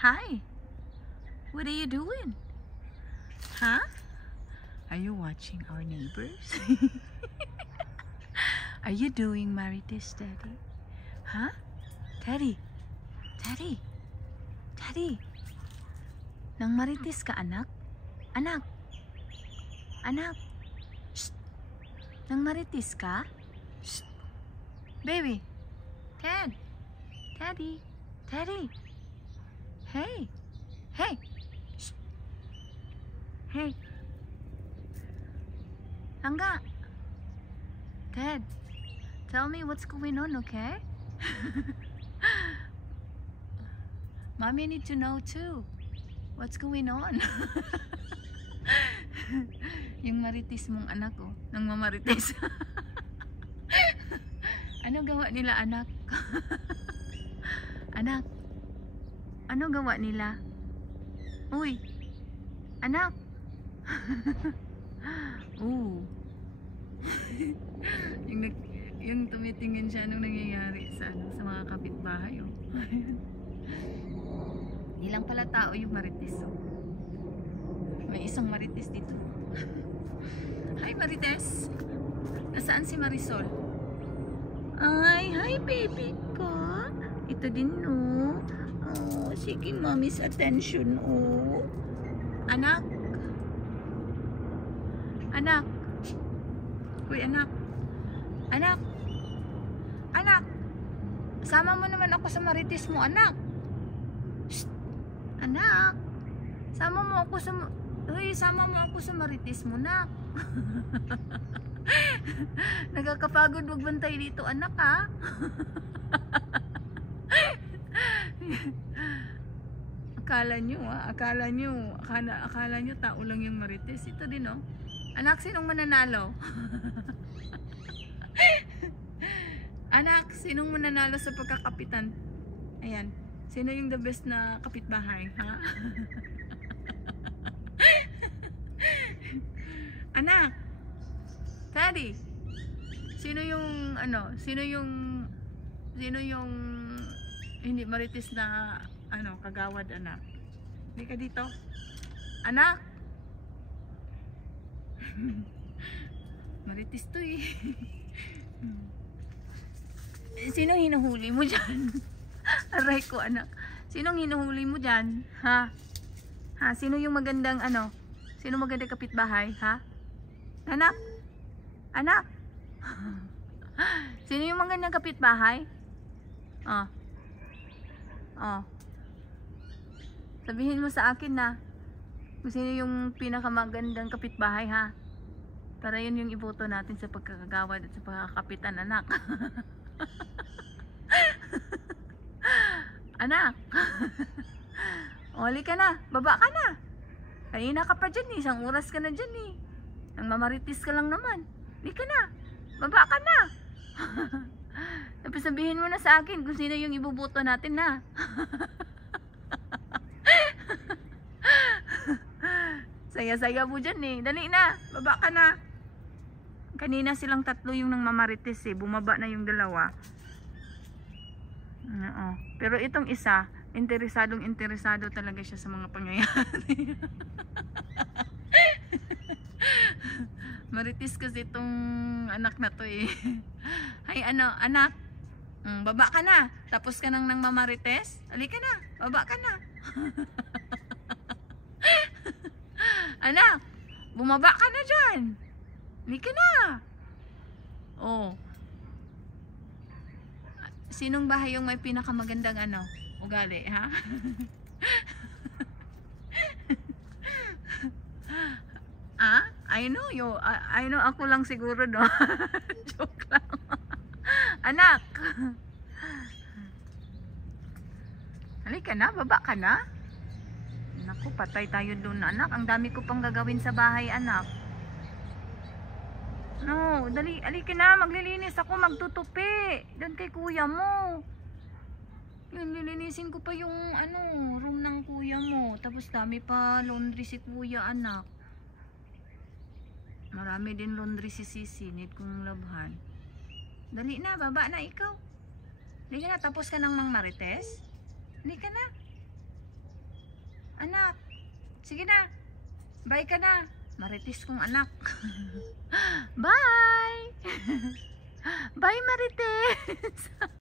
Hi. What are you doing? Huh? Are you watching our neighbors? Are you doing Marites, Daddy? Huh? Daddy? Daddy? Daddy? Nang Marites ka, anak? Anak? Anak? Shh! Nang Marites ka? Shh! Baby? Dad? Daddy? Daddy? Hey! Hey! Shh! Hey! Langga! Dad, tell me what's going on, okay? Mommy need to know too. What's going on? Yung Marites mong anak ko, nang mamarites. Ano gawa nila, anak? Anak, ano gawa nila? Uy, anak. yung tumitingin siya anong nangyayari sa mga kapitbahay, oh. Hindi lang pala tao yung Marites, oh. May isang Marites dito. Hi, Marites. Nasaan si Marisol? Ay, hi baby ko. Ito din, no. Oh, sige, mommy's attention, oh. Anak. Anak. Uy, anak. Anak. Anak. Sama mo naman ako sa Marites mo, anak. Shh. Anak. Sama mo ako sa Marites mo, nak. Nagkakapagod magbantay dito, anak, ha. Akala nyo tao lang yung Marites. Ito din, oh. Anak, sinong mananalo? Anak, sinong mananalo sa pagkakapitan? Ayan. Sino yung the best na kapitbahay, ha? Anak, Daddy, sino yung hindi Marites na kagawad, anak? Hindi ka dito, anak. Marites to, eh. Sino hinuhuli mo dyan? Aray ko, anak. Sinong hinuhuli mo dyan? Ha? Ha? Sino yung magandang sino magandang kapitbahay? Ha? Anak? Anak? Sino yung magandang kapitbahay? Oh. Oh. Sabihin mo sa akin na kung sino yung pinakamagandang kapitbahay, ha? Para yun yung iboto natin sa pagkakagawad at sa pagkakapitan, anak. Anak. Oli ka na. Baba ka na. Kanina ka pa dyan, eh. Isang oras ka na dyan, eh. Nang mamaritis ka lang naman. Hindi ka na. Baba ka na. Tapos sabihin mo na sa akin kung sino yung ibubuto natin, na. Saya-saya mo dyan, eh. Dali na. Baba ka na. Kanina silang tatlo yung nang mamaritis, eh. Bumaba na yung dalawa. Oo. Pero itong isa, interesado talaga siya sa mga pangyayari. Maritis kasi itong anak na to, eh. Hay, anak. Baba ka na. Tapos ka nang mamarites. Halika na. Baba ka na. Anak, bumaba ka na dyan. Halika na. Oh. Sinong bahay yung may pinakamagandang ugali, ha? Ah? I know ako lang siguro, no? Joke lang. Anak. Halika na, baba ka na. Naku, patay tayo doon, anak. Ang dami ko pang gagawin sa bahay, anak. No, dali, halika na, maglilinis ako, magtutupi. Doon kay kuya mo. Yun, lilinisin ko pa yung room ng kuya mo. Tapos dami pa laundry si kuya, anak. Marami din laundry si Sisi, need kong labhan. Dali na, baba na ikaw. Halika na, tapos ka ng Mang Marites. Halika na. Anak. Sige na. Bye ka na. Marites kong anak. Bye. Bye, Marites.